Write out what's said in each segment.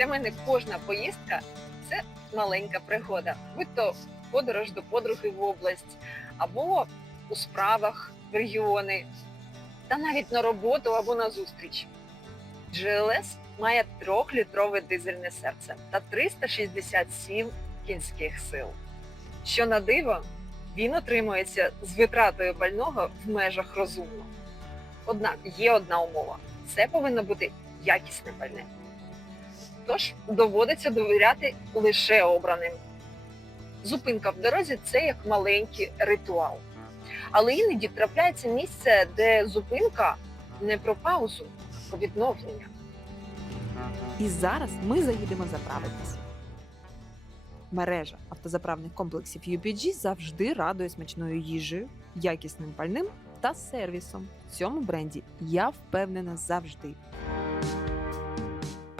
Для мене кожна поїздка це маленька пригода, будь то подорож до подруги в область або у справах в регіони, та навіть на роботу або на зустріч. GLS має трьохлітрове дизельне серце та 367 кінських сил. Що на диво, він отримується з витратою пального в межах розумного. Однак є одна умова: це повинно бути якісне пальне. Тож доводиться довіряти лише обраним. Зупинка в дорозі це як маленький ритуал. Але іноді трапляється місце, де зупинка не про паузу, а про відновлення. І зараз ми заїдемо заправитись. Мережа автозаправних комплексів UPG завжди радує смачною їжею, якісним пальним та сервісом. В цьому бренді я впевнена завжди.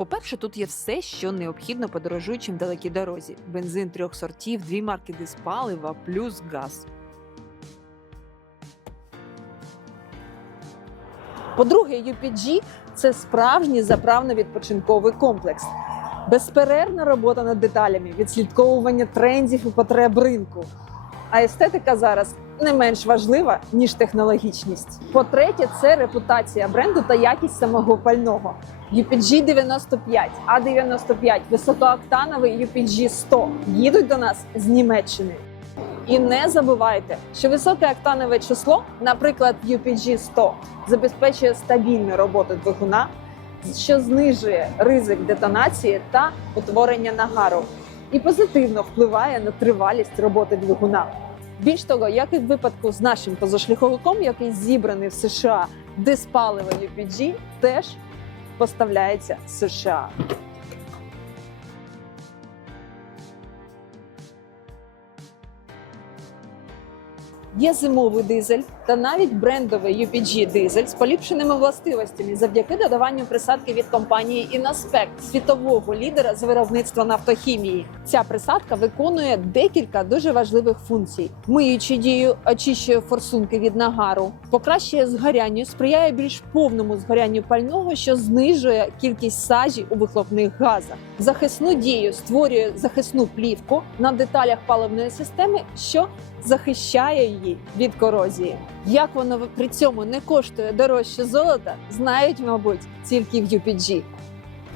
По-перше, тут є все, що необхідно подорожуючим далекій дорозі: бензин трьох сортів, дві марки диспалива, плюс газ. По-друге, UPG – це справжній заправно-відпочинковий комплекс. Безперервна робота над деталями, відслідковування трендів і потреб ринку. А естетика зараз не менш важлива, ніж технологічність. По-третє, це репутація бренду та якість самого пального. UPG 95, А95, високооктановий UPG 100 їдуть до нас з Німеччини. І не забувайте, що високе октанове число, наприклад, UPG 100, забезпечує стабільну роботу двигуна, що знижує ризик детонації та утворення нагару, і позитивно впливає на тривалість роботи двигуна. Більш того, як і в випадку з нашим позашляховиком, який зібраний в США, диспаливо UPG теж поставляється США. Є зимовий дизель та навіть брендовий UPG дизель з поліпшеними властивостями завдяки додаванню присадки від компанії Інаспект, світового лідера з виробництва нафтохімії. Ця присадка виконує декілька дуже важливих функцій: миючи дію, очищує форсунки від нагару, покращує згорянню, сприяє більш повному згорянню пального, що знижує кількість сажі у вихлопних газах. Захисну дію створює захисну плівку на деталях паливної системи, що захищає її від корозії. Як воно при цьому не коштує дорожче золота, знають, мабуть, тільки в UPG.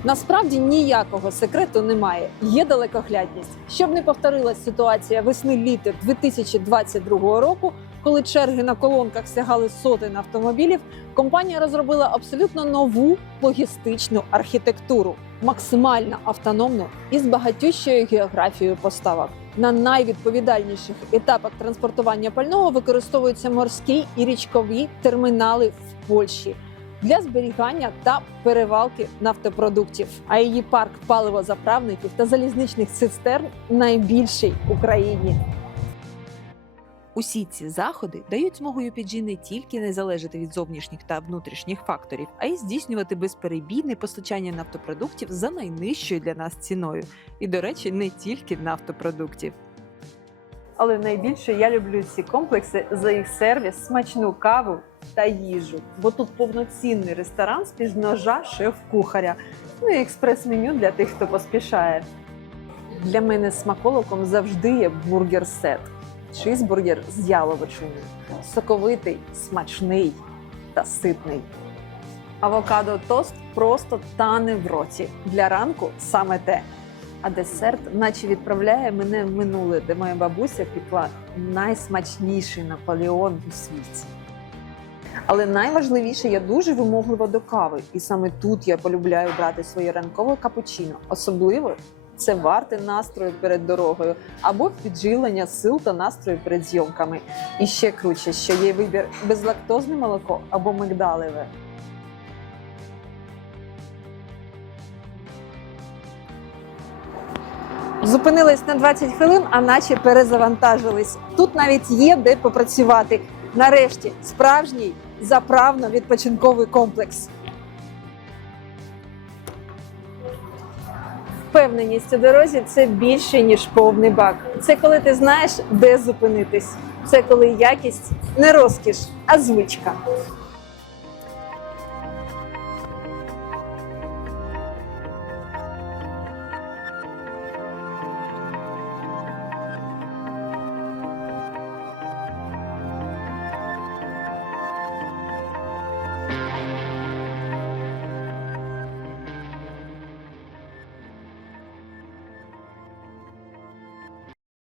Насправді ніякого секрету немає. Є далекоглядність. Щоб не повторилась ситуація весни літа 2022 року, коли черги на колонках сягали сотень автомобілів, компанія розробила абсолютно нову логістичну архітектуру, максимально автономну і з багатющою географією поставок. На найвідповідальніших етапах транспортування пального використовуються морські і річкові термінали в Польщі для зберігання та перевалки нафтопродуктів. А її парк паливозаправників та залізничних цистерн найбільший в Україні. Усі ці заходи дають змогу UPG не тільки не залежати від зовнішніх та внутрішніх факторів, а й здійснювати безперебійне постачання нафтопродуктів за найнижчою для нас ціною. І, до речі, не тільки нафтопродуктів. Але найбільше я люблю ці комплекси за їх сервіс, смачну каву та їжу. Бо тут повноцінний ресторан з під ножа шеф-кухаря. Ну і експрес-меню для тих, хто поспішає. Для мене смаколиком завжди є бургер-сет. Чизбургер з яловичиною. Соковитий, смачний та ситний. Авокадо тост просто тане в роті. Для ранку саме те. А десерт, наче відправляє мене в минуле, де моя бабуся пекла найсмачніший Наполеон у світі. Але найважливіше, я дуже вимоглива до кави, і саме тут я полюбляю брати своє ранкове капучино. Особливо це варте настрою перед дорогою або підживлення сил та настрою перед зйомками. І ще круче, що є вибір безлактозне молоко або мигдалеве. Зупинились на 20 хвилин, а наче перезавантажились. Тут навіть є де попрацювати. Нарешті справжній заправно-відпочинковий комплекс. Впевненість у дорозі це більше ніж повний бак. Це коли ти знаєш, де зупинитись. Це коли якість не розкіш, а звичка.